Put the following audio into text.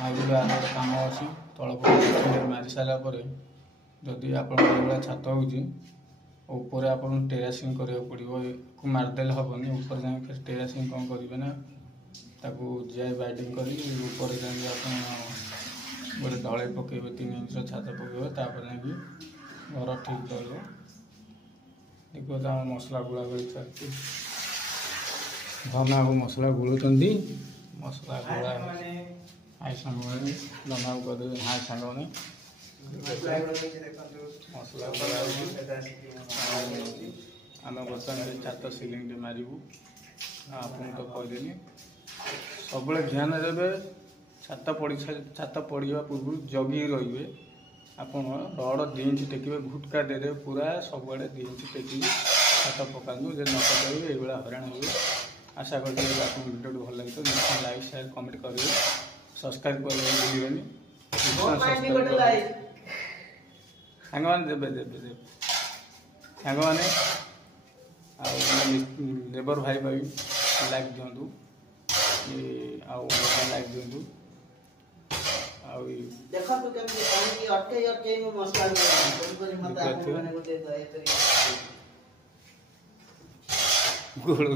आगे गोटे कम अच्छी तल मारी सारापर जदि आप छात हो ऊपर आप टेरासिंग करा पड़ो मारदेले हेनी ऊपर जाए फिर टेरासिंग कौन करेंगे ना जीआई बाइडिंग कर ऊपर जाए आप गोटे ढले पकेबे 3 इंच छात पकेबे तापर जाकि घर ठीक रहा देखो तो मसला गुड़ा गुड़ी चलती धना को मसला गुलुंट मसला गुड़ा हाई सांग धना को कर हाई सांग मसला गुड़ा आम बर्तमान छात सिलिंग मारू आपको तो कहदेनी सब ध्यान देवे छात पड़ा पूर्व जगी रे आप रड 2 इंच टेकिए भुटका देदेवे पूरा सब 2 इंच टेक छात पकातु जे न पकाइए ये हराण हुए आशा करते आपको वीडियो भल लगे तो लाइक शेयर कमेंट करेंगे सब्सक्राइब करेंगे सांग मैंने देवे देवे देवे सांग मैंने लेबर भाई भाई लाइक दिंतु लाइक दिंतु गोड़